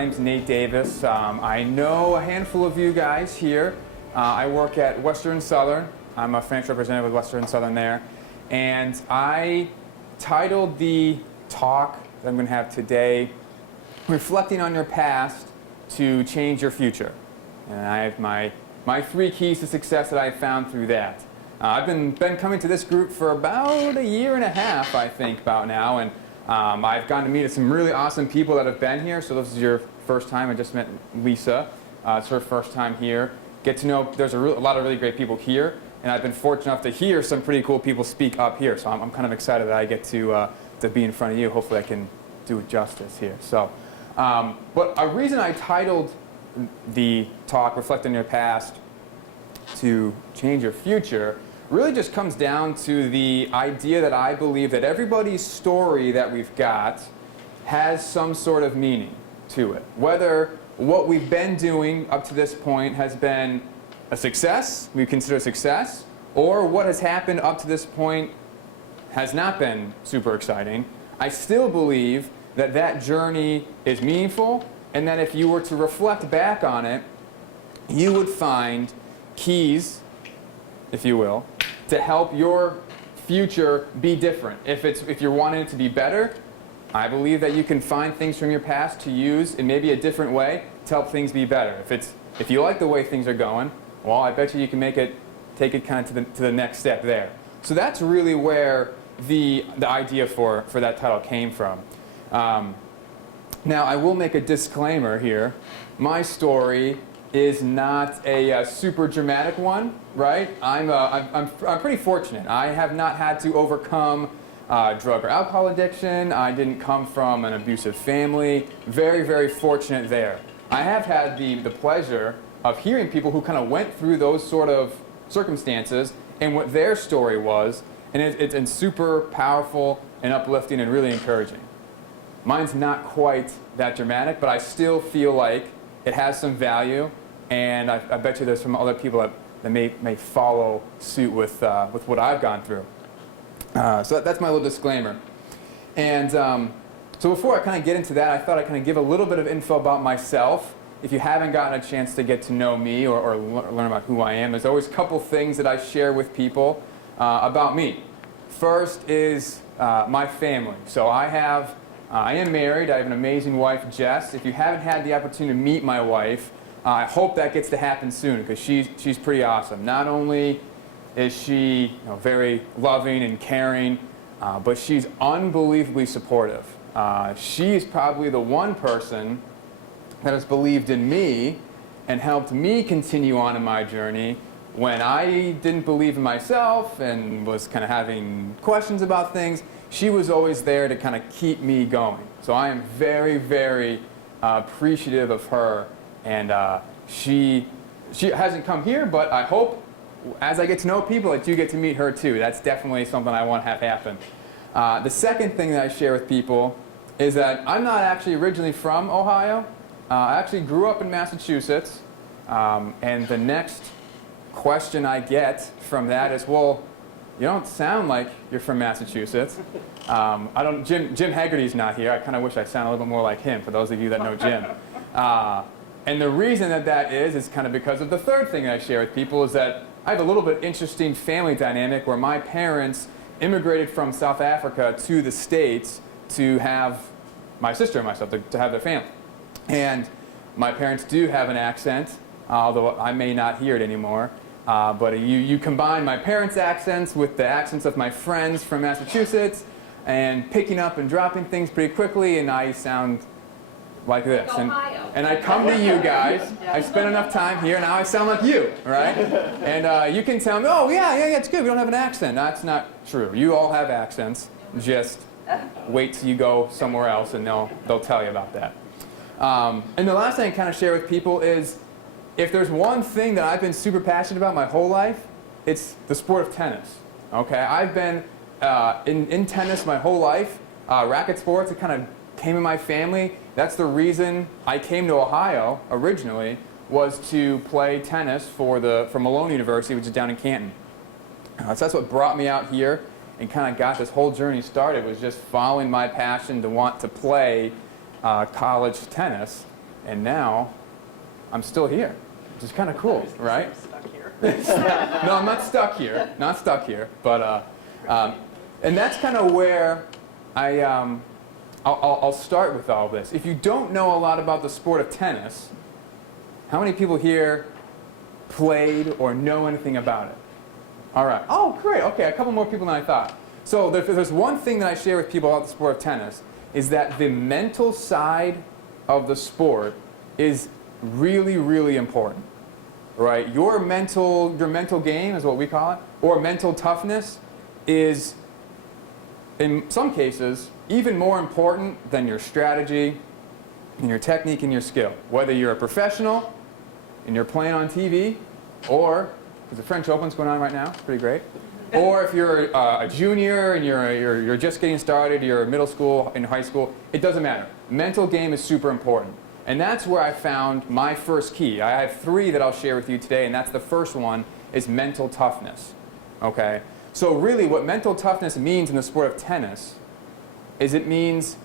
name's Nate Davis. I know a handful of you guys here. I work at Western Southern. I'm a financial representative with Western Southern there. And I titled the talk that I'm going to have today, Reflecting on Your Past to Change Your Future. And I have my 3 keys to success that I've found through that. I've been coming to this group for about a year and a half, I think, about now. And I've gotten to meet some really awesome people that have been here. So this is your first time. I just met Lisa. It's her first time here. Get to know, there's a lot of really great people here. And I've been fortunate enough to hear some pretty cool people speak up here. So I'm kind of excited that I get to be in front of you. Hopefully I can do it justice here. So, but a reason I titled the talk, Reflect on Your Past to Change Your Future, really just comes down to the idea that I believe that everybody's story that we've got has some sort of meaning to it. Whether what we've been doing up to this point has been a success, we consider a success, or what has happened up to this point has not been super exciting, I still believe that that journey is meaningful, and that if you were to reflect back on it, you would find keys, if you will, to help your future be different. If you're wanting it to be better, I believe that you can find things from your past to use in maybe a different way to help things be better. If you like the way things are going, well, I bet you can take it kind of to the next step there. So that's really where the idea for that title came from. Now, I will make a disclaimer here. My story is not a super dramatic one, right? I'm pretty fortunate. I have not had to overcome drug or alcohol addiction. I didn't come from an abusive family. Very, very fortunate there. I have had the pleasure of hearing people who kind of went through those sort of circumstances and what their story was, and it's super powerful and uplifting and really encouraging. Mine's not quite that dramatic, but I still feel like it has some value, and I bet you there's some other people that may follow suit with what I've gone through. So that's my little disclaimer. And so before I kind of get into that, I thought I'd kind of give a little bit of info about myself. If you haven't gotten a chance to get to know me or learn about who I am, there's always a couple things that I share with people about me. First is my family. So I am married. I have an amazing wife, Jess. If you haven't had the opportunity to meet my wife, I hope that gets to happen soon, because she's pretty awesome. Not only is she very loving and caring, but she's unbelievably supportive. She's probably the one person that has believed in me and helped me continue on in my journey when I didn't believe in myself and was kind of having questions about things. She was always there to kind of keep me going. So I am very, very appreciative of her. And she hasn't come here, but I hope as I get to know people that you get to meet her too. That's definitely something I want to have happen. The second thing that I share with people is that I'm not actually originally from Ohio. I actually grew up in Massachusetts. And the next question I get from that is, well, you don't sound like you're from Massachusetts. Jim Haggerty's not here. I kind of wish I sounded a little bit more like him, for those of you that know Jim. And the reason that is kind of because of the third thing that I share with people, is that I have a little bit interesting family dynamic where my parents immigrated from South Africa to the States to have my sister and myself, to have their family. And my parents do have an accent, although I may not hear it anymore. But you combine my parents' accents with the accents of my friends from Massachusetts, and picking up and dropping things pretty quickly, and I sound like this. And I come to you guys, I spend enough time here, now I sound like you, right? And you can tell me, oh yeah, it's good, we don't have an accent. That's not true. You all have accents. Just wait till you go somewhere else and they'll tell you about that. And the last thing I kind of share with people is, if there's one thing that I've been super passionate about my whole life, it's the sport of tennis. Okay, I've been in tennis my whole life. Racket sports, it kind of came in my family. That's the reason I came to Ohio originally, was to play tennis for Malone University, which is down in Canton. So that's what brought me out here and kind of got this whole journey started, was just following my passion to want to play college tennis. and now I'm still here, which is kind of cool, right? I'm stuck here. No, I'm not stuck here. Not stuck here. But and that's kind of where I'll start with all this. If you don't know a lot about the sport of tennis, how many people here played or know anything about it? All right. Oh, great. Okay, a couple more people than I thought. So there's one thing that I share with people about the sport of tennis is that the mental side of the sport is really, really important. Right? Your mental game is what we call it, or mental toughness is, in some cases, even more important than your strategy and your technique and your skill. Whether you're a professional and you're playing on TV, or, because the French Open's going on right now, it's pretty great, or if you're a junior and you're just getting started, you're middle school and high school, it doesn't matter. Mental game is super important. And that's where I found my first key. I have 3 that I'll share with you today, and that's the first one, is mental toughness. Okay? So really what mental toughness means in the sport of tennis is it means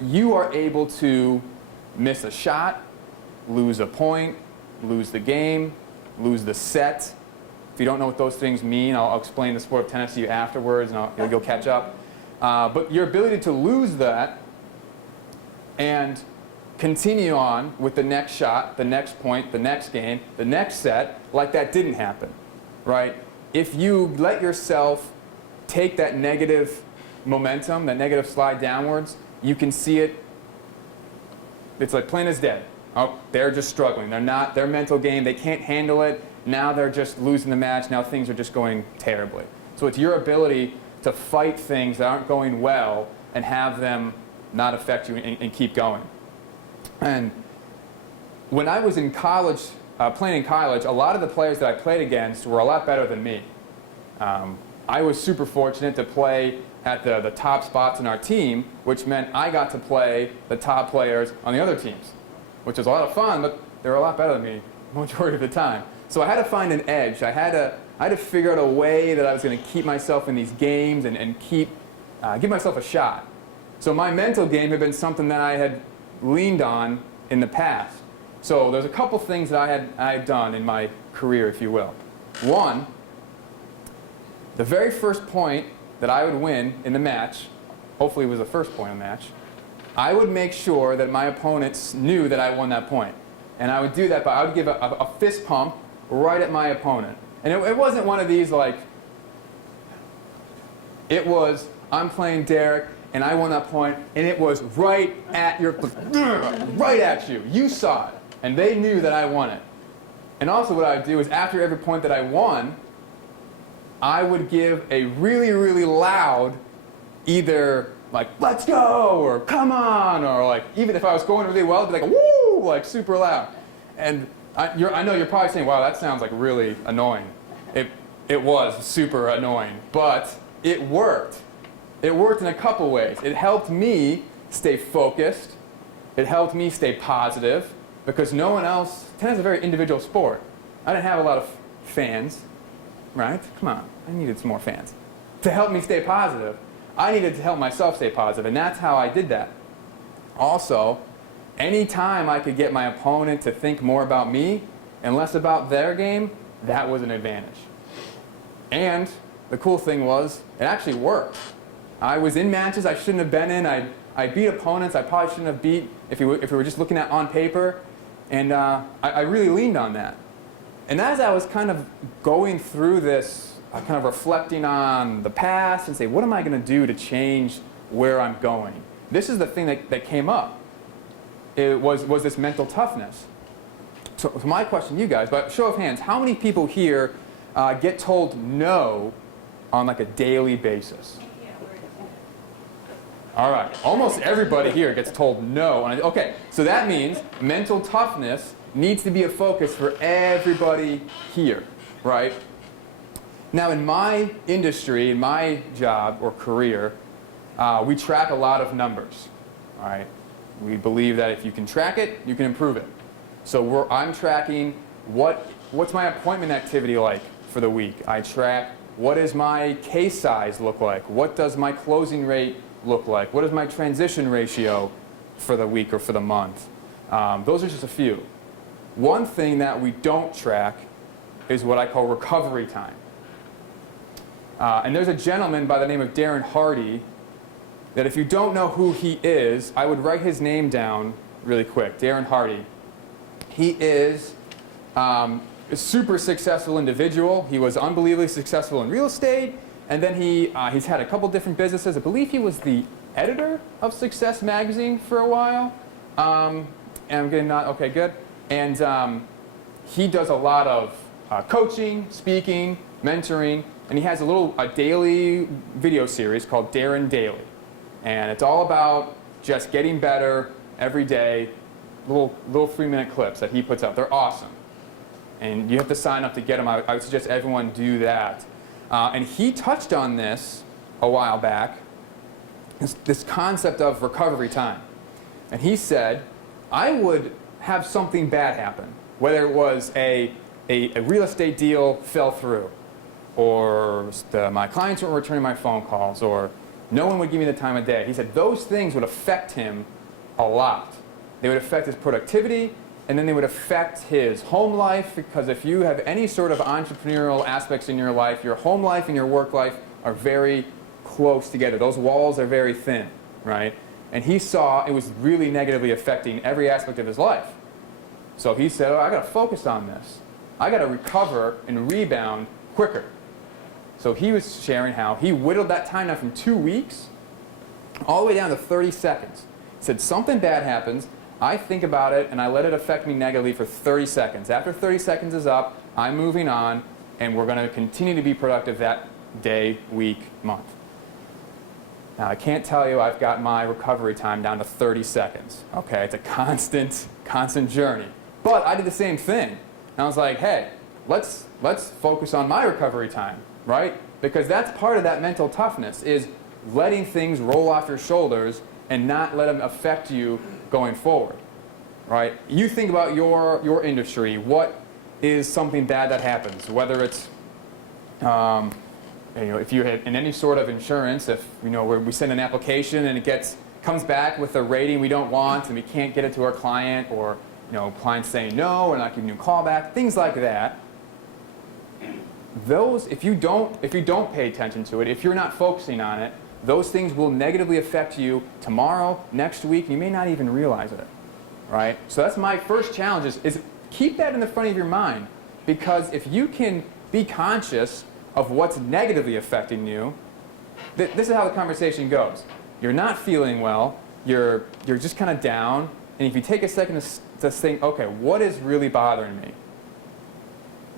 you are able to miss a shot, lose a point, lose the game, lose the set. If you don't know what those things mean, I'll explain the sport of tennis to you afterwards, and you'll catch up. But your ability to lose that and continue on with the next shot, the next point, the next game, the next set, like that didn't happen, right? If you let yourself take that negative momentum, that negative slide downwards, you can see it. It's like plain as day. Oh, they're just struggling. They're not, their mental game, they can't handle it. Now they're just losing the match. Now things are just going terribly. So it's your ability to fight things that aren't going well and have them not affect you and keep going. And when I was in college, playing in college, a lot of the players that I played against were a lot better than me. I was super fortunate to play at the top spots in our team, which meant I got to play the top players on the other teams, which was a lot of fun, but they were a lot better than me majority of the time. So I had to find an edge. I had to figure out a way that I was going to keep myself in these games and give myself a shot. So my mental game had been something that I had leaned on in the past. So there's a couple things that I had done in my career, if you will. One, the very first point that I would win in the match, hopefully it was the first point of the match, I would make sure that my opponents knew that I won that point. And I would do that by, I would give a fist pump right at my opponent. And it wasn't one of these like, it was, I'm playing Derek, and I won that point, and it was right at your, right at you. You saw it, and they knew that I won it. And also what I would do is after every point that I won, I would give a really, really loud, either like, let's go, or come on, or like, even if I was going really well, it'd be like, woo, like super loud. And I know you're probably saying, wow, that sounds like really annoying. It was super annoying, but it worked. It worked in a couple ways. It helped me stay focused. It helped me stay positive because no one else, tennis is a very individual sport. I didn't have a lot of fans, right? Come on, I needed some more fans. To help me stay positive, I needed to help myself stay positive, and that's how I did that. Also, anytime I could get my opponent to think more about me and less about their game, that was an advantage. And the cool thing was, it actually worked. I was in matches I shouldn't have been in. I beat opponents I probably shouldn't have beat if we were just looking at on paper. And I really leaned on that. And as I was kind of going through this, kind of reflecting on the past and say, what am I going to do to change where I'm going? This is the thing that came up. It was this mental toughness. So my question to you guys, by show of hands, how many people here get told no on like a daily basis? All right, almost everybody here gets told no. Okay, so that means mental toughness needs to be a focus for everybody here, right? Now in my industry, in my job or career, we track a lot of numbers, all right? We believe that if you can track it, you can improve it. So I'm tracking what's my appointment activity like for the week. I track what does my case size look like? What does my closing rate look like? What is my transition ratio for the week or for the month? Those are just a few. One thing that we don't track is what I call recovery time. And there's a gentleman by the name of Darren Hardy that if you don't know who he is, I would write his name down really quick. Darren Hardy. He is a super successful individual. He was unbelievably successful in real estate, and then he's had a couple different businesses. I believe he was the editor of Success Magazine for a while. And I'm getting not, okay, good. And he does a lot of coaching, speaking, mentoring, and he has a daily video series called Darren Daily. And it's all about just getting better every day, little 3-minute clips that he puts out. They're awesome. And you have to sign up to get them. I would suggest everyone do that. And he touched on this a while back, this concept of recovery time. And he said, I would have something bad happen, whether it was a real estate deal fell through, or my clients weren't returning my phone calls, or no one would give me the time of day. He said those things would affect him a lot. They would affect his productivity, and then they would affect his home life, because if you have any sort of entrepreneurial aspects in your life, your home life and your work life are very close together. Those walls are very thin, right? And he saw it was really negatively affecting every aspect of his life. So he said, I got to focus on this. I got to recover and rebound quicker. So he was sharing how he whittled that time down from 2 weeks all the way down to 30 seconds. He said, something bad happens, I think about it, and I let it affect me negatively for 30 seconds. After 30 seconds is up, I'm moving on, and we're going to continue to be productive that day, week, month. Now, I can't tell you I've got my recovery time down to 30 seconds. Okay, it's a constant journey. But I did the same thing. And I was like, hey, let's focus on my recovery time, right? Because that's part of that mental toughness, is letting things roll off your shoulders and not let them affect you going forward, right? You think about your industry. What is something bad that happens? Whether it's if you have in any sort of insurance, if where we send an application and it comes back with a rating we don't want and we can't get it to our client, or clients saying no, we're not giving you a call back, things like that. Those, if you don't pay attention to it, if you're not focusing on it, those things will negatively affect you tomorrow, next week, and you may not even realize it, right? So that's my first challenge is keep that in the front of your mind, because if you can be conscious of what's negatively affecting you, this is how the conversation goes. You're not feeling well, you're just kind of down, and if you take a second to think, okay, what is really bothering me?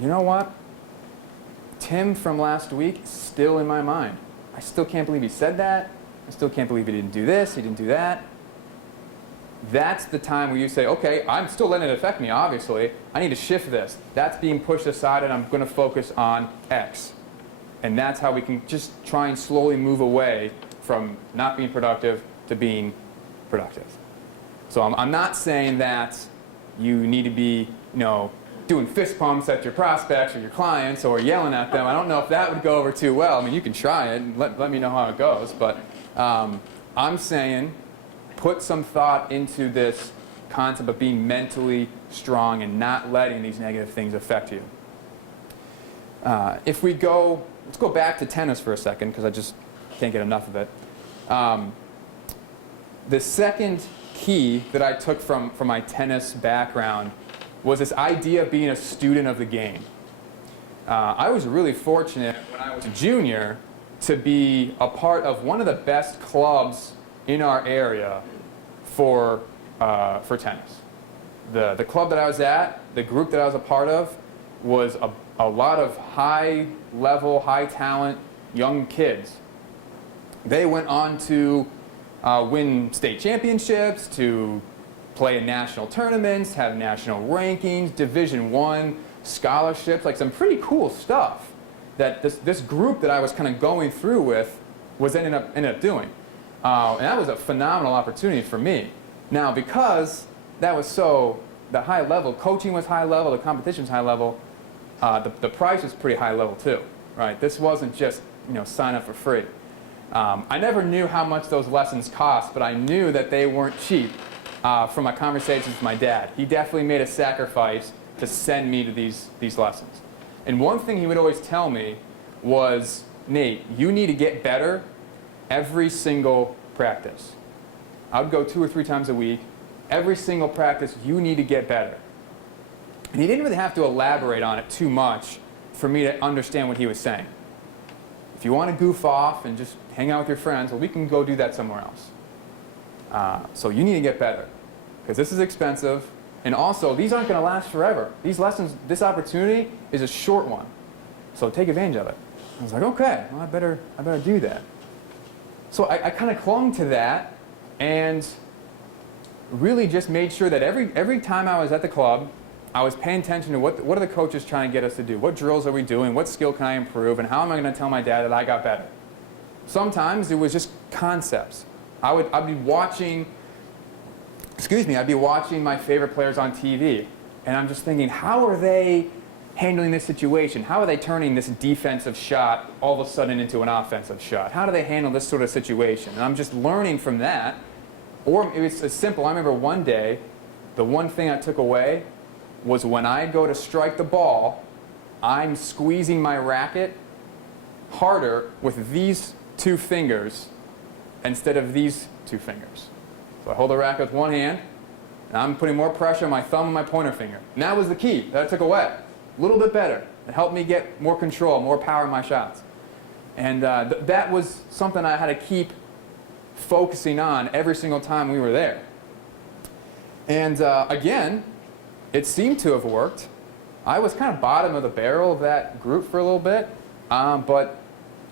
You know what? Tim from last week is still in my mind. I still can't believe he said that. I still can't believe he didn't do this, he didn't do that. That's the time where you say, okay, I'm still letting it affect me, obviously. I need to shift this. That's being pushed aside, and I'm going to focus on X. And that's how we can just try and slowly move away from not being productive to being productive. So I'm not saying that you need to be, doing fist pumps at your prospects or your clients or yelling at them. I don't know if that would go over too well. I mean, you can try it and let me know how it goes. But I'm saying put some thought into this concept of being mentally strong and not letting these negative things affect you. Let's go back to tennis for a second, because I just can't get enough of it. The second key that I took from my tennis background was this idea of being a student of the game. I was really fortunate when I was a junior to be a part of one of the best clubs in our area for tennis. The club that I was at, the group that I was a part of, was a lot of high-level, high-talent young kids. They went on to win state championships, to play in national tournaments, have national rankings, Division I scholarships, like some pretty cool stuff that this group that I was kind of going through with was ended up doing. And that was a phenomenal opportunity for me. Now, because that was the high level, coaching was high level, the competition was high level, the price was pretty high level too, right? This wasn't just, sign up for free. I never knew how much those lessons cost, but I knew that they weren't cheap. And I knew that they were going to from my conversations with my dad. He definitely made a sacrifice to send me to these lessons. And one thing he would always tell me was, Nate, you need to get better every single practice. I would go 2 or 3 times a week. Every single practice, you need to get better. And he didn't really have to elaborate on it too much for me to understand what he was saying. If you want to goof off and just hang out with your friends, well, we can go do that somewhere else. So you need to get better, because this is expensive. And also, these aren't going to last forever. These lessons, this opportunity is a short one. So take advantage of it. I was like, okay, well, I better do that. So I kind of clung to that and really just made sure that every time I was at the club, I was paying attention to what are the coaches trying to get us to do? What drills are we doing? What skill can I improve? And how am I going to tell my dad that I got better? Sometimes it was just concepts. I'd be watching my favorite players on TV, and I'm just thinking, how are they handling this situation? How are they turning this defensive shot all of a sudden into an offensive shot? How do they handle this sort of situation? And I'm just learning from that. Or it was as simple. I remember one day, the one thing I took away was when I go to strike the ball, I'm squeezing my racket harder with these 2 fingers instead of these 2 fingers. So I hold the racket with one hand, and I'm putting more pressure on my thumb and my pointer finger. And that was the key that I took away. A little bit better. It helped me get more control, more power in my shots. And that was something I had to keep focusing on every single time we were there. And again, it seemed to have worked. I was kind of bottom of the barrel of that group for a little bit. But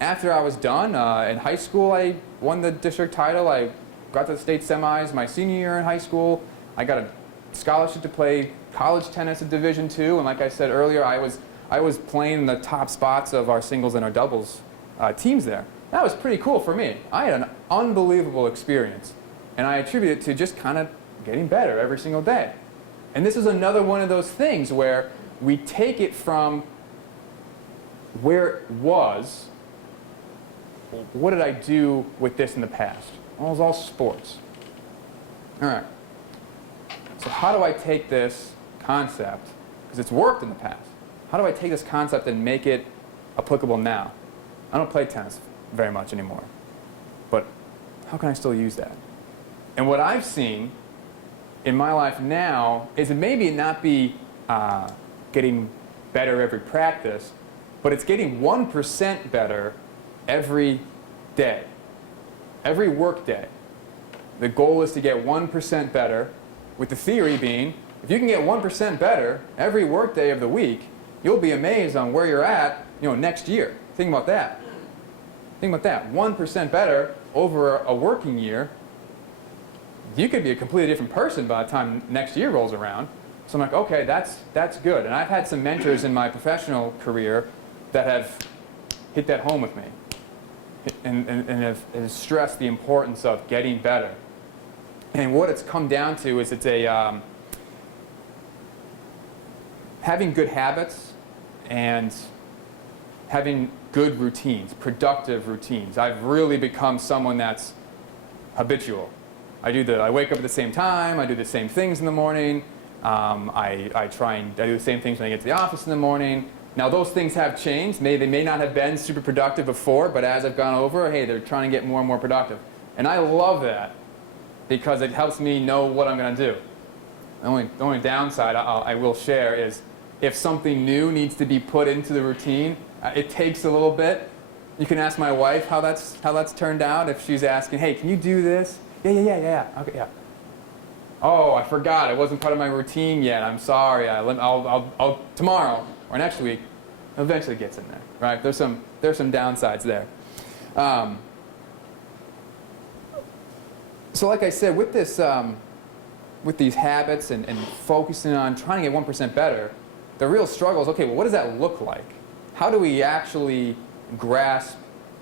after I was done, in high school I won the district title. I got to the state semis my senior year in high school. I got a scholarship to play college tennis at Division II, and like I said earlier, I was playing in the top spots of our singles and our doubles teams there. That was pretty cool for me. I had an unbelievable experience, and I attribute it to just kind of getting better every single day. And this is another one of those things where we take it from where it was. What did I do with this in the past? Well, it was all sports. All right. So how do I take this concept, because it's worked in the past, how do I take this concept and make it applicable now? I don't play tennis very much anymore, but how can I still use that? And what I've seen in my life now is it maybe not be getting better every practice, but it's getting 1% better every day, every work day. The goal is to get 1% better, with the theory being, if you can get 1% better every work day of the week, you'll be amazed on where you're at, next year. Think about that. Think about that. 1% better over a working year, you could be a completely different person by the time next year rolls around. So I'm like, okay, that's good. And I've had some mentors in my professional career that have hit that home with me and have stressed the importance of getting better. And what it's come down to is it's having good habits and having good routines, productive routines. I've really become someone that's habitual. I wake up at the same time, I do the same things in the morning, I do the same things when I get to the office in the morning. Now those things have changed. They may not have been super productive before, but as I've gone over, hey, they're trying to get more and more productive. And I love that, because it helps me know what I'm going to do. The only downside I will share is if something new needs to be put into the routine, it takes a little bit. You can ask my wife how that's turned out. If she's asking, hey, can you do this? Yeah. Okay, yeah. Oh, I forgot. It wasn't part of my routine yet. I'm sorry. I'll tomorrow or next week. It eventually gets in there, right? There's some downsides there. So like I said, with this, with these habits and focusing on trying to get 1% better, the real struggle is, okay, well, what does that look like? How do we actually grasp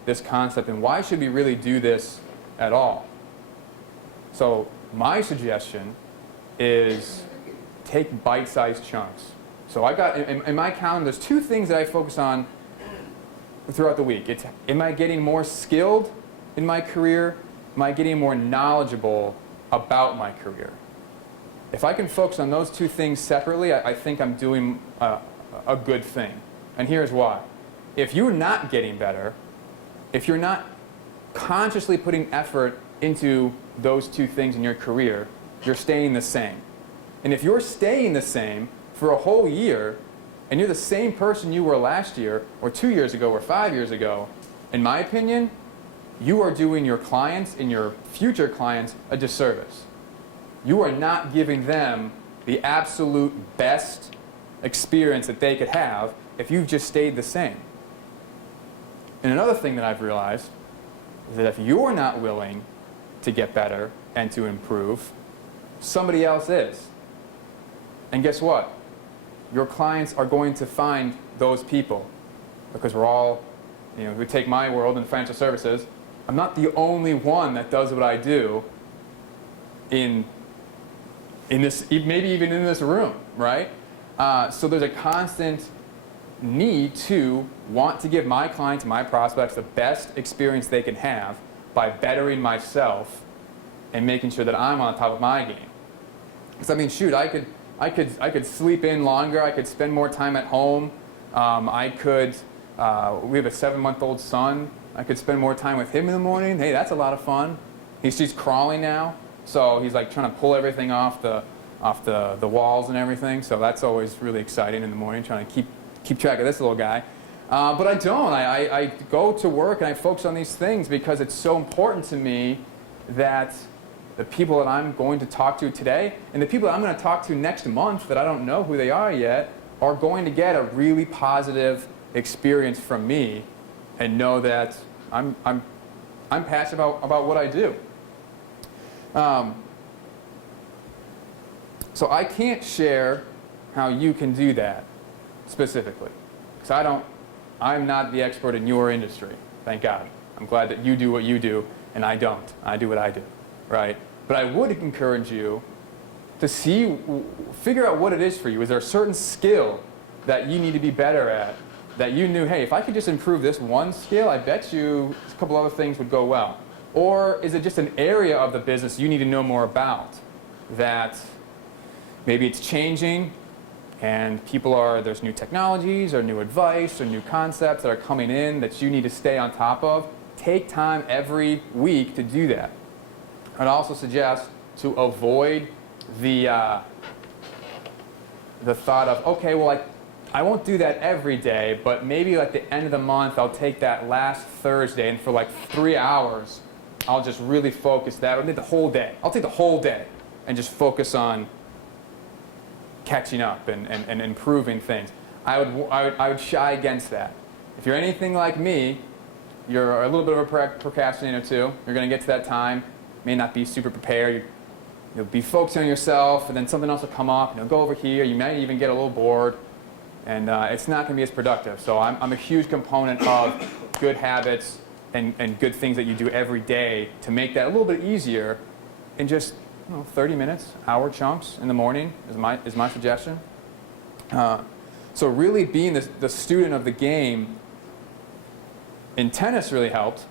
this concept, and why should we really do this at all? So my suggestion is take bite-sized chunks. So I got, in my calendar, there's 2 things that I focus on throughout the week. It's, am I getting more skilled in my career? Am I getting more knowledgeable about my career? If I can focus on those two things separately, I think I'm doing a good thing. And here's why. If you're not getting better, if you're not consciously putting effort into those two things in your career, you're staying the same. And if you're staying the same for a whole year, and you're the same person you were last year, or 2 years ago, or 5 years ago, in my opinion, you are doing your clients and your future clients a disservice. You are not giving them the absolute best experience that they could have if you've just stayed the same. And another thing that I've realized is that if you're not willing to get better and to improve, somebody else is. And guess what? Your clients are going to find those people, because we're all, we take my world in financial services. I'm not the only one that does what I do in this, maybe even in this room, right? So there's a constant need to want to give my clients, my prospects, the best experience they can have by bettering myself and making sure that I'm on top of my game. Because I mean, shoot, I could sleep in longer. I could spend more time at home. We have a 7-month-old son. I could spend more time with him in the morning. Hey, that's a lot of fun. He's crawling now, so he's like trying to pull everything off the walls and everything. So that's always really exciting in the morning, trying to keep track of this little guy. But I don't. I go to work and I focus on these things because it's so important to me that the people that I'm going to talk to today and the people that I'm going to talk to next month that I don't know who they are yet are going to get a really positive experience from me and know that I'm passionate about what I do. So I can't share how you can do that specifically, because I'm not the expert in your industry, thank God. I'm glad that you do what you do and I don't. I do what I do, right? But I would encourage you to figure out what it is for you. Is there a certain skill that you need to be better at that you knew, hey, if I could just improve this one skill, I bet you a couple other things would go well? Or is it just an area of the business you need to know more about that maybe it's changing and there's new technologies or new advice or new concepts that are coming in that you need to stay on top of? Take time every week to do that. I'd also suggest to avoid the thought of, okay, well, I won't do that every day, but maybe at the end of the month, I'll take that last Thursday, and for like 3 hours, I'll just really focus that. I'll take the whole day. I'll take the whole day and just focus on catching up and improving things. I would shy against that. If you're anything like me, you're a little bit of a procrastinator too. You're going to get to that time, may not be super prepared. You'll be focusing on yourself, and then something else will come up, and you'll go over here. You might even get a little bored, and it's not going to be as productive. So I'm a huge component of good habits and good things that you do every day to make that a little bit easier in just 30 minutes, hour chunks in the morning is my suggestion. So really being the student of the game in tennis really helped,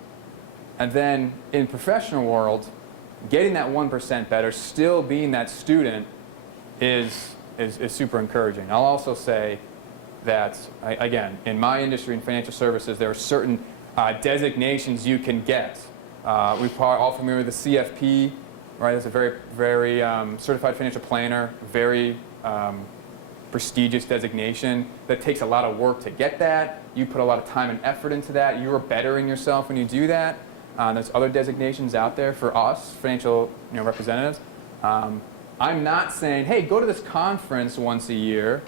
and then in professional world, getting that 1% better, still being that student is super encouraging. I'll also say that, again, in my industry in financial services, there are certain designations you can get. We're probably all familiar with the CFP, right? It's a very, very certified financial planner, very prestigious designation that takes a lot of work to get that. You put a lot of time and effort into that. You're bettering yourself when you do that. There's other designations out there for us, financial representatives. I'm not saying, hey, go to this conference once a year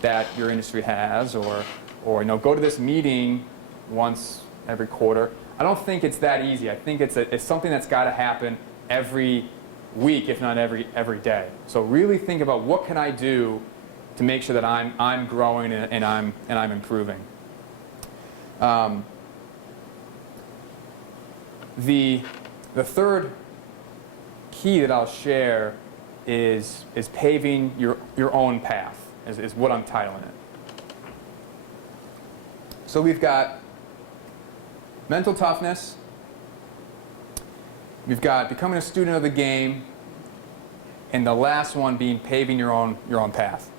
that your industry has, or go to this meeting once every quarter. I don't think it's that easy. I think it's something that's got to happen every week, if not every day. So really think about what can I do to make sure that I'm growing and I'm improving. The third key that I'll share is paving your own path, is what I'm titling it. So we've got mental toughness, we've got becoming a student of the game, and the last one being paving your own path.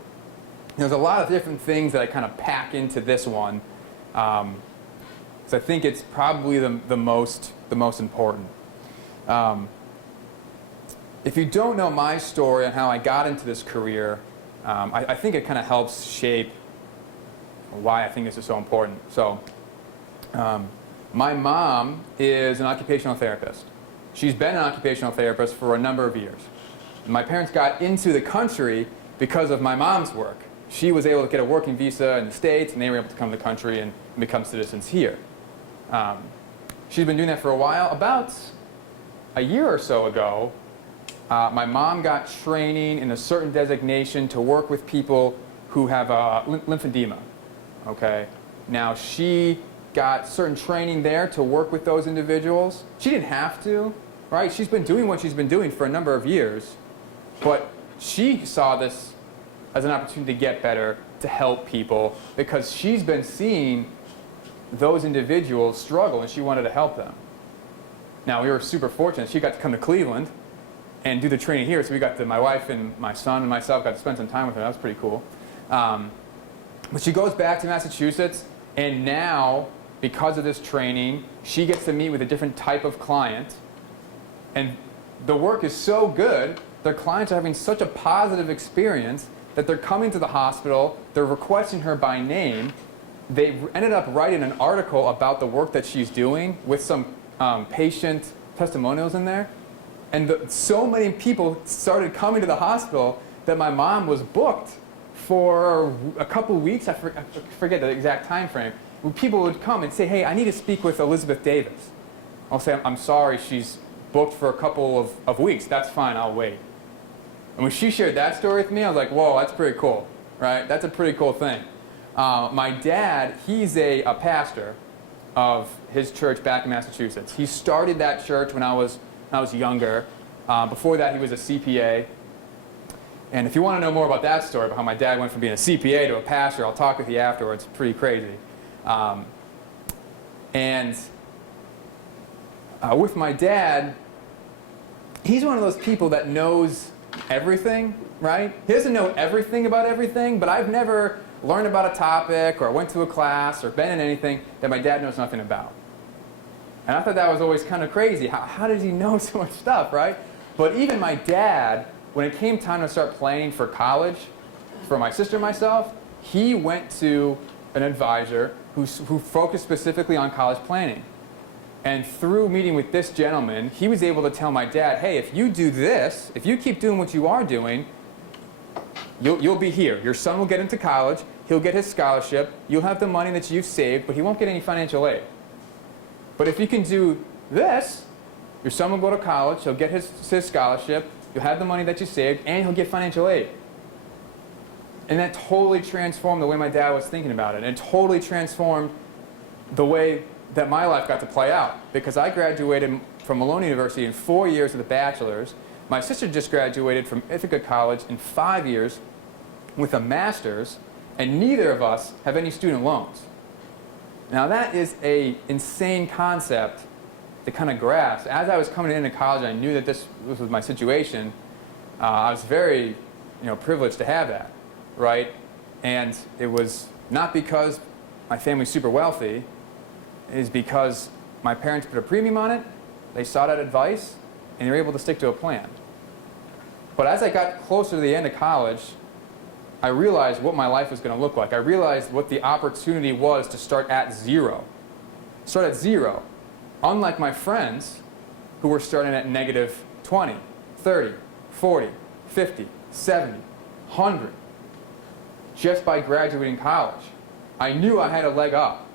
There's a lot of different things that I kind of pack into this one, so I think it's probably the most important. If you don't know my story on how I got into this career, I think it kind of helps shape why I think this is so important. So, my mom is an occupational therapist. She's been an occupational therapist for a number of years. My parents got into the country because of my mom's work. She was able to get a working visa in the States, and they were able to come to the country and become citizens here. She's been doing that for a while. About a year or so ago, my mom got training in a certain designation to work with people who have lymphedema. Okay? Now, she got certain training there to work with those individuals. She didn't have to, right? She's been doing what she's been doing for a number of years, but she saw this as an opportunity to get better, to help people, because she's been seeing those individuals struggle and she wanted to help them. Now, we were super fortunate. She got to come to Cleveland and do the training here, so we got to, my wife and my son and myself got to spend some time with her. That was pretty cool. But she goes back to Massachusetts, and now, because of this training, she gets to meet with a different type of client, and the work is so good, their clients are having such a positive experience that they're coming to the hospital, they're requesting her by name. They ended up writing an article about the work that she's doing with some patient testimonials in there. And so many people started coming to the hospital that my mom was booked for a couple weeks. I forget the exact time frame. People would come and say, hey, I need to speak with Elizabeth Davis. I'll say, I'm sorry, she's booked for a couple of weeks. That's fine, I'll wait. And when she shared that story with me, I was like, whoa, that's pretty cool, right? That's a pretty cool thing. My dad, he's a pastor of his church back in Massachusetts. He started that church when I was younger. Before that, he was a CPA. And if you want to know more about that story, about how my dad went from being a CPA to a pastor, I'll talk with you afterwards. It's pretty crazy. With my dad, he's one of those people that knows everything, right? He doesn't know everything about everything, but I've never learned about a topic or went to a class or been in anything that my dad knows nothing about. And I thought that was always kind of crazy. How does he know so much stuff, right? But even my dad, when it came time to start planning for college, for my sister and myself, he went to an advisor who focused specifically on college planning. And through meeting with this gentleman, he was able to tell my dad, hey, if you do this, if you keep doing what you are doing, you'll be here. Your son will get into college, he'll get his scholarship, you'll have the money that you've saved, but he won't get any financial aid. But if you can do this, your son will go to college, he'll get his scholarship, you'll have the money that you saved, and he'll get financial aid. And that totally transformed the way my dad was thinking about it. And it totally transformed the way that my life got to play out. Because I graduated from Malone University in 4 years with a bachelor's. My sister just graduated from Ithaca College in 5 years with a master's, and neither of us have any student loans. Now that is an insane concept to kind of grasp. As I was coming into college, I knew that this was my situation. I was very, privileged to have that, right? And it was not because my family's super wealthy. It is because my parents put a premium on it, they sought out advice, and they were able to stick to a plan. But as I got closer to the end of college, I realized what my life was going to look like. I realized what the opportunity was to start at zero. Start at zero. Unlike my friends who were starting at negative 20, 30, 40, 50, 70, 100, just by graduating college. I knew I had a leg up.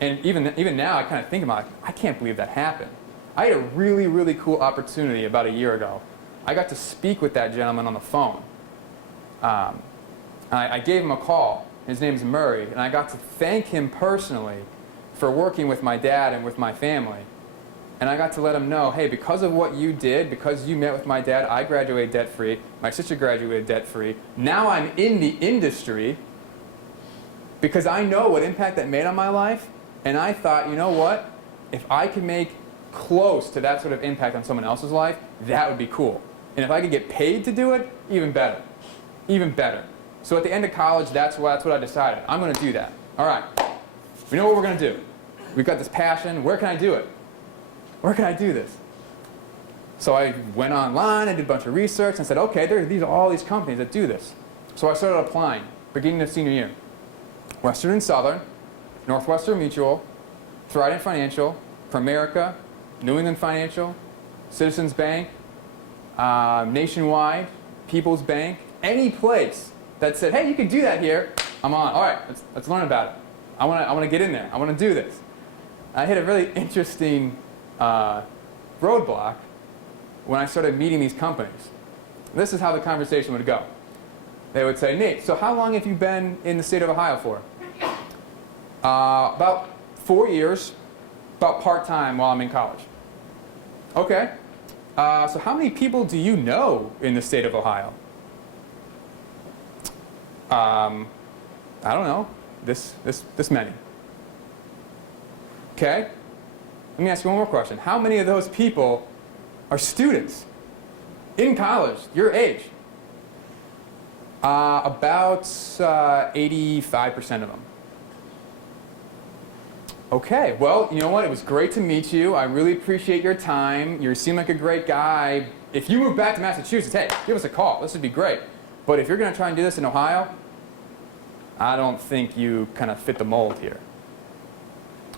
And even now, I kind of think about it, I can't believe that happened. I had a really, really cool opportunity about a year ago. I got to speak with that gentleman on the phone. I gave him a call. His name's Murray, and I got to thank him personally for working with my dad and with my family. And I got to let him know, hey, because of what you did, because you met with my dad, I graduated debt-free, my sister graduated debt-free. Now I'm in the industry because I know what impact that made on my life. And I thought, you know what? If I could make close to that sort of impact on someone else's life, that would be cool. And if I could get paid to do it, even better. Even better. So at the end of college, that's what I decided. I'm going to do that. All right. We know what we're going to do. We've got this passion. Where can I do it? Where can I do this? So I went online, I did a bunch of research, and said, okay, these are all these companies that do this. So I started applying, beginning of senior year. Western and Southern, Northwestern Mutual, Trident Financial, Primerica, New England Financial, Citizens Bank, Nationwide, People's Bank, any place that said, hey, you can do that here, I'm on. All right, let's learn about it. I want to get in there. I want to do this. I hit a really interesting roadblock when I started meeting these companies. This is how the conversation would go. They would say, Nate, so how long have you been in the state of Ohio for? About 4 years, about part-time while I'm in college. Okay. So how many people do you know in the state of Ohio? I don't know. This many. Okay. Let me ask you one more question. How many of those people are students in college, your age? About 85% of them. Okay, well, you know what? It was great to meet you. I really appreciate your time. You seem like a great guy. If you move back to Massachusetts, hey, give us a call. This would be great. But if you're going to try and do this in Ohio, I don't think you kind of fit the mold here.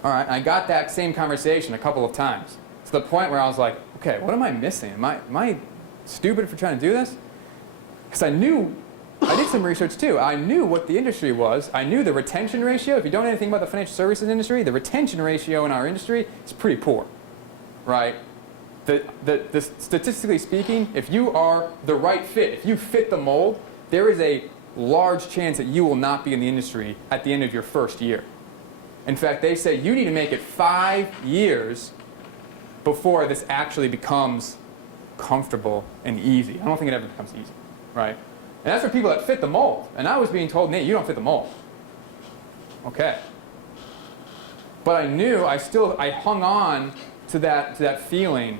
All right, I got that same conversation a couple of times to the point where I was like, okay, what am I missing? Am I stupid for trying to do this? Because I did some research too. I knew what the industry was. I knew the retention ratio. If you don't know anything about the financial services industry, the retention ratio in our industry is pretty poor, right? Statistically speaking, if you are the right fit, if you fit the mold, there is a large chance that you will not be in the industry at the end of your first year. In fact, they say you need to make it 5 years before this actually becomes comfortable and easy. I don't think it ever becomes easy, right? And that's for people that fit the mold. And I was being told, Nate, you don't fit the mold. Okay. But I knew, I hung on to that feeling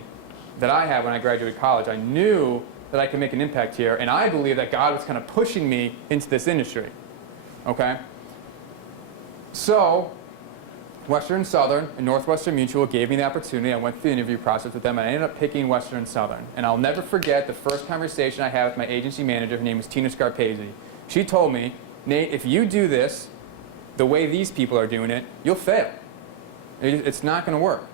that I had when I graduated college. I knew that I could make an impact here, and I believe that God was kind of pushing me into this industry. Okay? So, Western Southern and Northwestern Mutual gave me the opportunity. I went through the interview process with them, and I ended up picking Western Southern. And I'll never forget the first conversation I had with my agency manager. Her name was Tina Scarpese. She told me, Nate, if you do this the way these people are doing it, you'll fail. It's not going to work.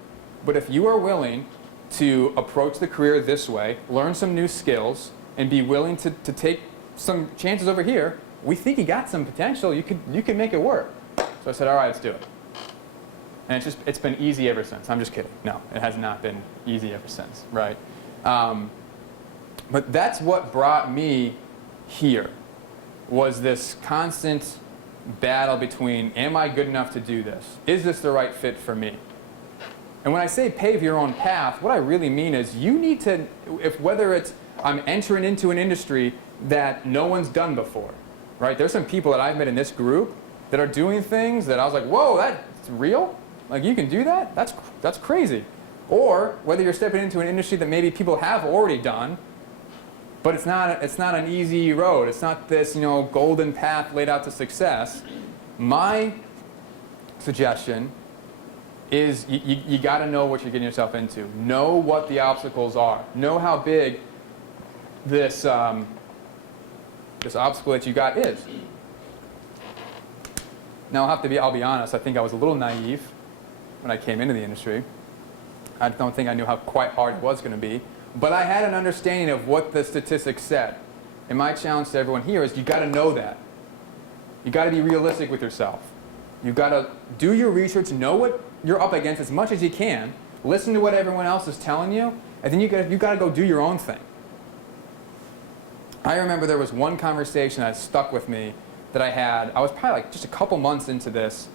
But if you are willing to approach the career this way, learn some new skills, and be willing to take some chances over here, we think you got some potential. You could make it work. So I said, all right, let's do it. And it's been easy ever since. I'm just kidding. No, it has not been easy ever since, right? But that's what brought me here, was this constant battle between, am I good enough to do this? Is this the right fit for me? And when I say pave your own path, what I really mean is you need to, whether it's I'm entering into an industry that no one's done before, right? There's some people that I've met in this group that are doing things that I was like, whoa, that's real? Like, you can do that? That's crazy. Or whether you're stepping into an industry that maybe people have already done, but it's not an easy road. It's not this, golden path laid out to success. My suggestion is you got to know what you're getting yourself into. Know what the obstacles are. Know how big this obstacle that you got is. Now I'll be honest. I think I was a little naive when I came into the industry. I don't think I knew how quite hard it was going to be. But I had an understanding of what the statistics said. And my challenge to everyone here is you got to know that. You got to be realistic with yourself. You got to do your research, know what you're up against as much as you can, listen to what everyone else is telling you, and then you got to go do your own thing. I remember there was one conversation that stuck with me that I had. I was probably just a couple months into this.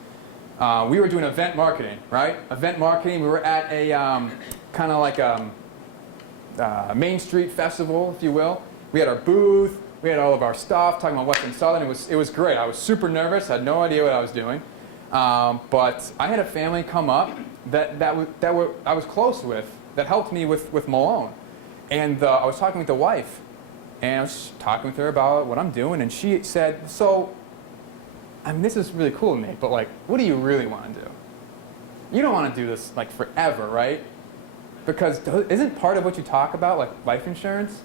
We were doing event marketing, right? Event marketing. We were at a kind of like a Main Street festival, if you will. We had our booth. We had all of our stuff, talking about Western Southern. It was great. I was super nervous. I had no idea what I was doing. But I had a family come up that I was close with that helped me with Malone. And I was talking with the wife, and I was talking with her about what I'm doing, and she said, so, I mean, this is really cool, Nate, but like, what do you really want to do? You don't want to do this like forever, right? Because isn't part of what you talk about like life insurance?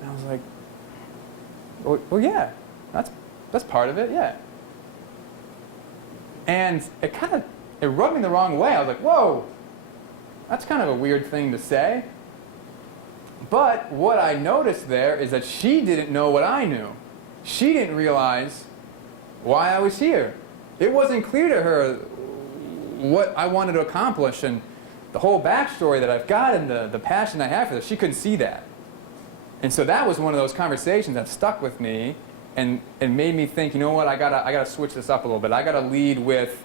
And I was like, well yeah, that's part of it, yeah. And it rubbed me the wrong way. I was like, whoa, that's kind of a weird thing to say. But what I noticed there is that she didn't know what I knew. She didn't realize why I was here. It wasn't clear to her what I wanted to accomplish and the whole backstory that I've got and the passion I have for this. She couldn't see that. And so that was one of those conversations that stuck with me and made me think, you know what, I gotta switch this up a little bit. I gotta lead with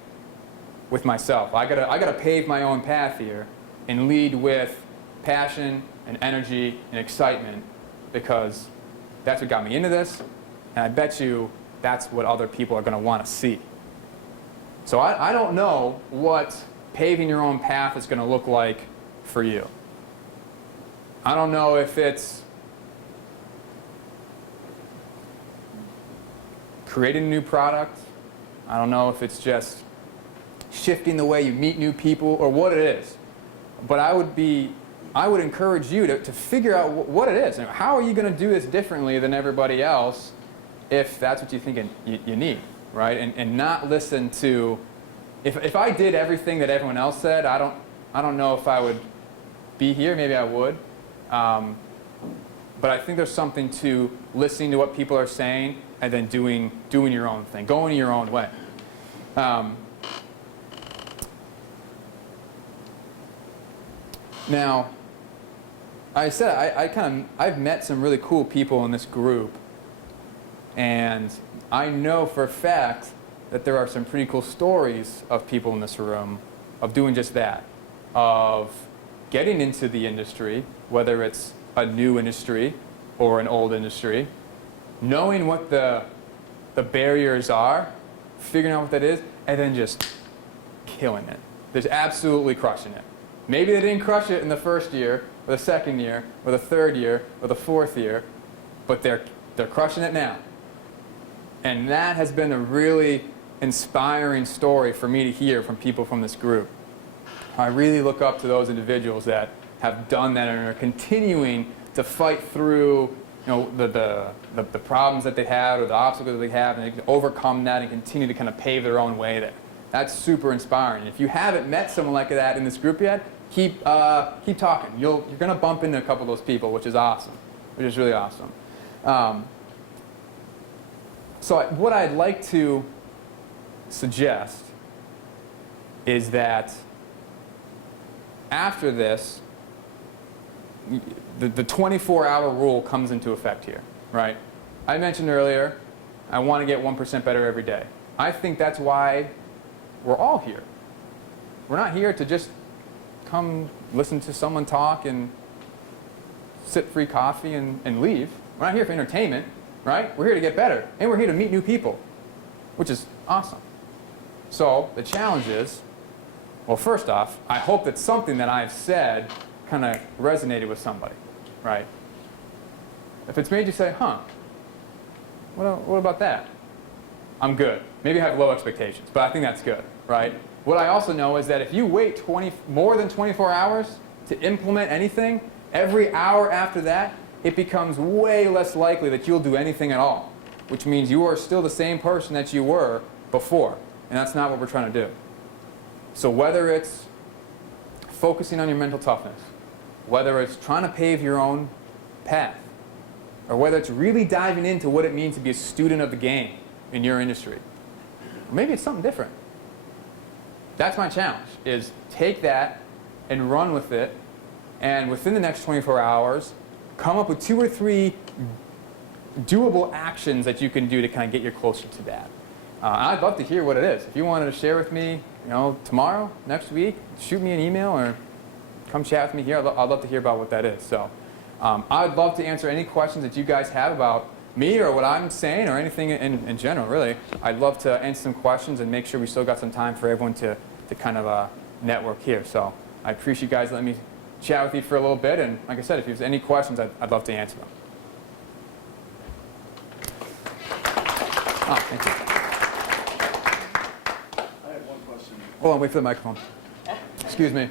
myself. I gotta pave my own path here and lead with passion and energy and excitement, because that's what got me into this, and I bet you that's what other people are going to want to see. So I don't know what paving your own path is going to look like for you. I don't know if it's creating a new product. I don't know if it's just shifting the way you meet new people or what it is. But I would encourage you to figure out what it is. And how are you going to do this differently than everybody else if that's what you think you need, right? And not listen to, if I did everything that everyone else said, I don't know if I would be here. Maybe I would. But I think there's something to listening to what people are saying and then doing your own thing, going your own way. Now, I said I've met some really cool people in this group, and I know for a fact that there are some pretty cool stories of people in this room of doing just that, of getting into the industry, whether it's a new industry or an old industry, knowing what the barriers are, figuring out what that is, and then just killing it. Just absolutely crushing it. Maybe they didn't crush it in the first year, or the second year, or the third year, or the fourth year, but they're crushing it now. And that has been a really inspiring story for me to hear from people from this group. I really look up to those individuals that have done that and are continuing to fight through, the problems that they have or the obstacles that they have, and they can overcome that and continue to kind of pave their own way there. That's super inspiring. If you haven't met someone like that in this group yet, keep talking. You're going to bump into a couple of those people, which is awesome, which is really awesome. So what I'd like to suggest is that after this, the 24-hour rule comes into effect here, right? I mentioned earlier, I want to get 1% better every day. I think that's why we're all here. We're not here to just come listen to someone talk and sip free coffee and leave. We're not here for entertainment, right? We're here to get better, and we're here to meet new people, which is awesome. So the challenge is, well, first off, I hope that something that I've said kind of resonated with somebody, right? If it's made you say, huh, what about that? I'm good. Maybe I have low expectations, but I think that's good, right? What I also know is that if you wait more than 24 hours to implement anything, every hour after that, it becomes way less likely that you'll do anything at all, which means you are still the same person that you were before, and that's not what we're trying to do. So whether it's focusing on your mental toughness, whether it's trying to pave your own path, or whether it's really diving into what it means to be a student of the game in your industry, or maybe it's something different. That's my challenge, is take that and run with it, and within the next 24 hours, come up with 2 or 3 doable actions that you can do to kind of get you closer to that. I'd love to hear what it is. If you wanted to share with me, tomorrow, next week, shoot me an email or come chat with me here. I'd love to hear about what that is. So I'd love to answer any questions that you guys have about me or what I'm saying or anything in general, really. I'd love to answer some questions and make sure we still got some time for everyone to kind of network here. So I appreciate you guys letting me chat with you for a little bit. And like I said, if there's any questions, I'd love to answer them. Oh, thank you. I have one question. Hold on, wait for the microphone. Excuse me.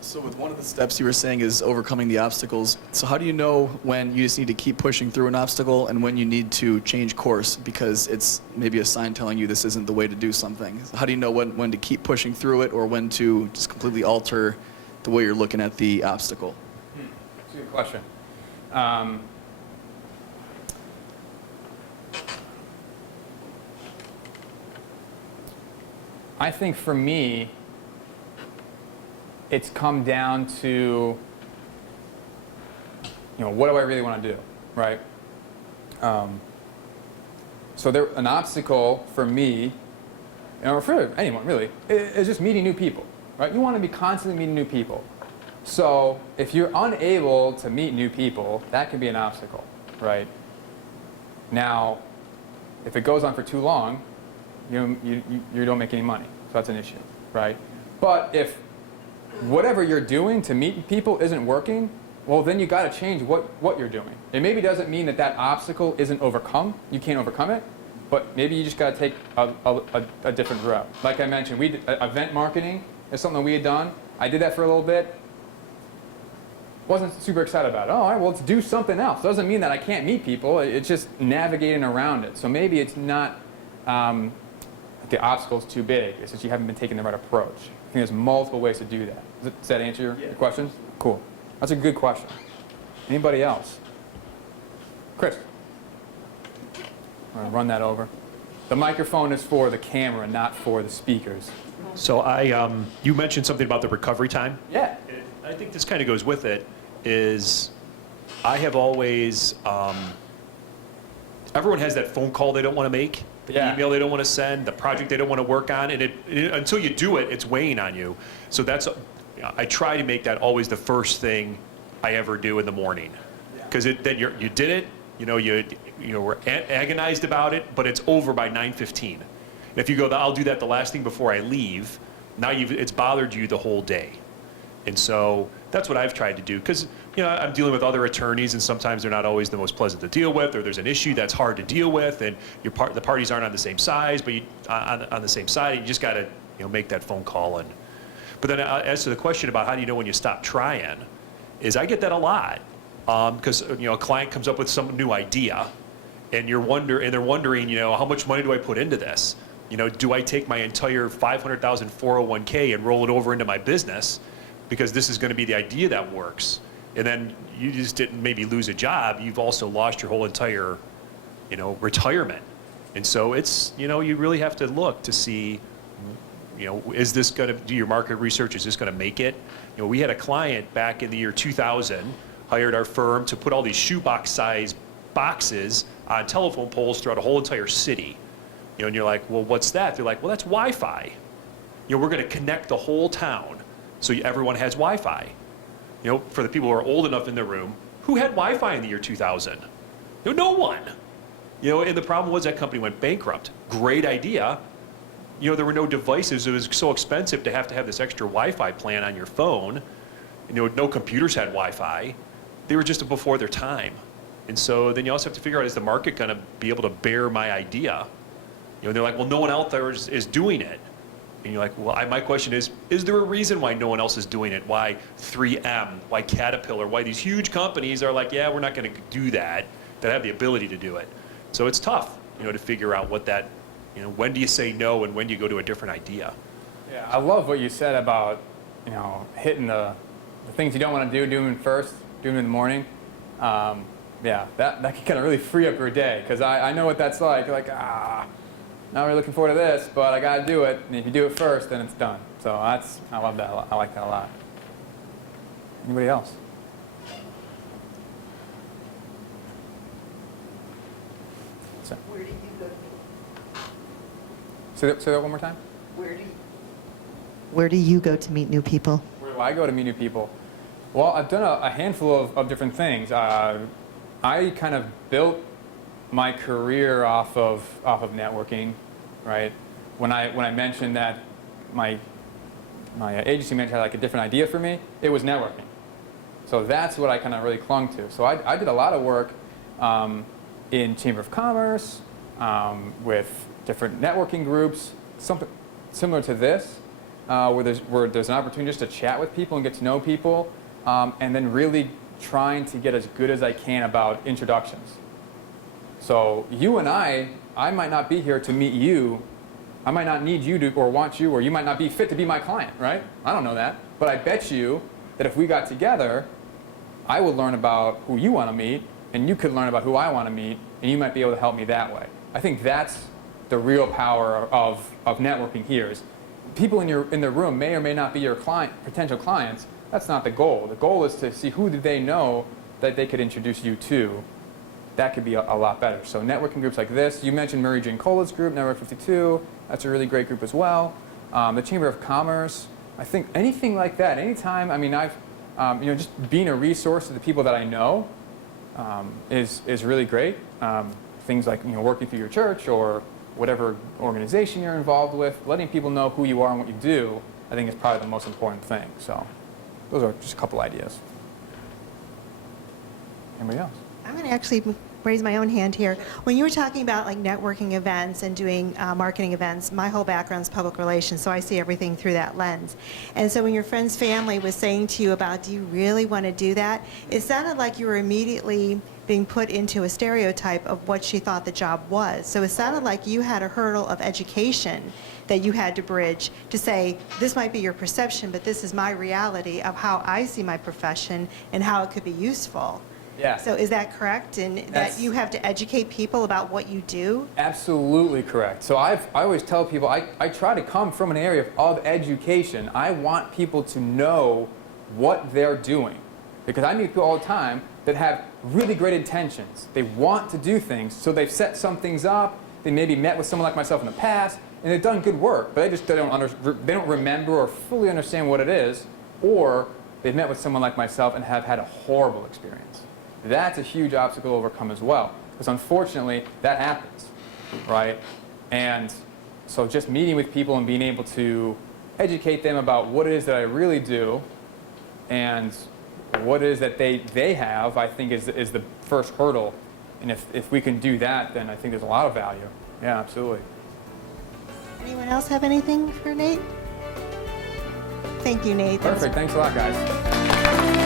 So with one of the steps you were saying is overcoming the obstacles. So how do you know when you just need to keep pushing through an obstacle and when you need to change course because it's maybe a sign telling you this isn't the way to do something? How do you know when to keep pushing through it or when to just completely alter the way you're looking at the obstacle? That's a good question. I think for me, it's come down to, what do I really want to do, right? So an obstacle for me, or for anyone really, is just meeting new people, right? You want to be constantly meeting new people. So if you're unable to meet new people, that can be an obstacle, right? Now, if it goes on for too long, you don't make any money, so that's an issue, right? But if whatever you're doing to meet people isn't working, well, then you got to change what you're doing. It maybe doesn't mean that obstacle isn't overcome. You can't overcome it, but maybe you just got to take a different route. Like I mentioned, event marketing is something that we had done. I did that for a little bit. Wasn't super excited about it. Oh, all right, well, let's do something else. Doesn't mean that I can't meet people. It's just navigating around it. So maybe it's not the obstacle's too big. It's just you haven't been taking the right approach. I think there's multiple ways to do that. Does that answer your question? Cool. That's a good question. Anybody else? Chris. I'm going to run that over. The microphone is for the camera, not for the speakers. So you mentioned something about the recovery time. Yeah. I think this kind of goes with it, is I have always, everyone has that phone call they don't want to make, the email they don't want to send, the project they don't want to work on, and until you do it, it's weighing on you. So I try to make that always the first thing I ever do in the morning, because then you did it, you were agonized about it, but it's over by 9:15. And if you go, I'll do that the last thing before I leave, now it's bothered you the whole day. And so that's what I've tried to do, because I'm dealing with other attorneys, and sometimes they're not always the most pleasant to deal with, or there's an issue that's hard to deal with, and the parties aren't on the same size, but on the same side, you just got to make that phone call. But then as to the question about how do you know when you stop trying, is I get that a lot, because a client comes up with some new idea, and they're wondering, how much money do I put into this? Do I take my entire $500,000 401k and roll it over into my business? Because this is going to be the idea that works. And then you just didn't maybe lose a job, you've also lost your whole entire, retirement. And so it's, you really have to look to see, is this going to, do your market research, is this going to make it? We had a client back in the year 2000, hired our firm to put all these shoebox size boxes on telephone poles throughout a whole entire city. And you're like, well, what's that? They're like, well, that's Wi-Fi. We're going to connect the whole town so everyone has Wi-Fi. For the people who are old enough in the room, who had Wi-Fi in the year 2000? No one. And the problem was that company went bankrupt. Great idea. There were no devices. It was so expensive to have this extra Wi-Fi plan on your phone. No computers had Wi-Fi. They were just before their time. And so then you also have to figure out, is the market going to be able to bear my idea? They're like, well, no one out there is doing it. And you're like, well, my question is there a reason why no one else is doing it? Why 3M, why Caterpillar, why these huge companies are like, yeah, we're not going to do that have the ability to do it. So it's tough, to figure out what that, when do you say no and when do you go to a different idea? Yeah, I love what you said about, hitting the things you don't want to do, doing them first, doing them in the morning. Yeah, that can kind of really free up your day, because I know what that's like. You're like, not really looking forward to this, but I got to do it. And if you do it first, then it's done. So I love that. I like that a lot. Anybody else? Where do you go to Say that one more time. Where do you go to meet new people? Where do I go to meet new people? Well, I've done a handful of different things. I kind of built my career off of networking, right? When I mentioned that my my agency manager had like a different idea for me, it was networking. So that's what I kind of really clung to. So I did a lot of work in Chamber of Commerce, with different networking groups, something similar to this, where there's an opportunity just to chat with people and get to know people, and then really trying to get as good as I can about introductions. So you and I might not be here to meet you. I might not need you to, or want you, or you might not be fit to be my client, right? I don't know that. But I bet you that if we got together, I would learn about who you want to meet, and you could learn about who I want to meet, and you might be able to help me that way. I think that's the real power of networking here. Is people in the room may or may not be your potential clients. That's not the goal. The goal is to see who do they know that they could introduce you to. That could be a lot better. So networking groups like this. You mentioned Murray Jane Cola's group, Network 52. That's a really great group as well. The Chamber of Commerce. I think anything like that. Anytime. I mean, I've just being a resource to the people that I know is really great. Things like working through your church or whatever organization you're involved with, letting people know who you are and what you do, I think is probably the most important thing. So those are just a couple ideas. Anybody else? I'm going to actually raise my own hand here. When you were talking about like networking events and doing marketing events, my whole background is public relations, so I see everything through that lens. And so when your friend's family was saying to you about, do you really want to do that? It sounded like you were immediately being put into a stereotype of what she thought the job was. So it sounded like you had a hurdle of education that you had to bridge to say, this might be your perception, but this is my reality of how I see my profession and how it could be useful. Yeah. So is that correct? And that you have to educate people about what you do? Absolutely correct. So I always tell people, I try to come from an area of education. I want people to know what they're doing. Because I meet people all the time that have really great intentions. They want to do things, so they've set some things up. They maybe met with someone like myself in the past, and they've done good work, but they don't remember or fully understand what it is, or they've met with someone like myself and have had a horrible experience. That's a huge obstacle to overcome as well, because unfortunately, that happens, right? And so just meeting with people and being able to educate them about what it is that I really do and what it is that they have, I think is the first hurdle. And if we can do that, then I think there's a lot of value. Yeah, absolutely. Anyone else have anything for Nate? Thank you, Nate. Perfect. Thanks a lot, guys.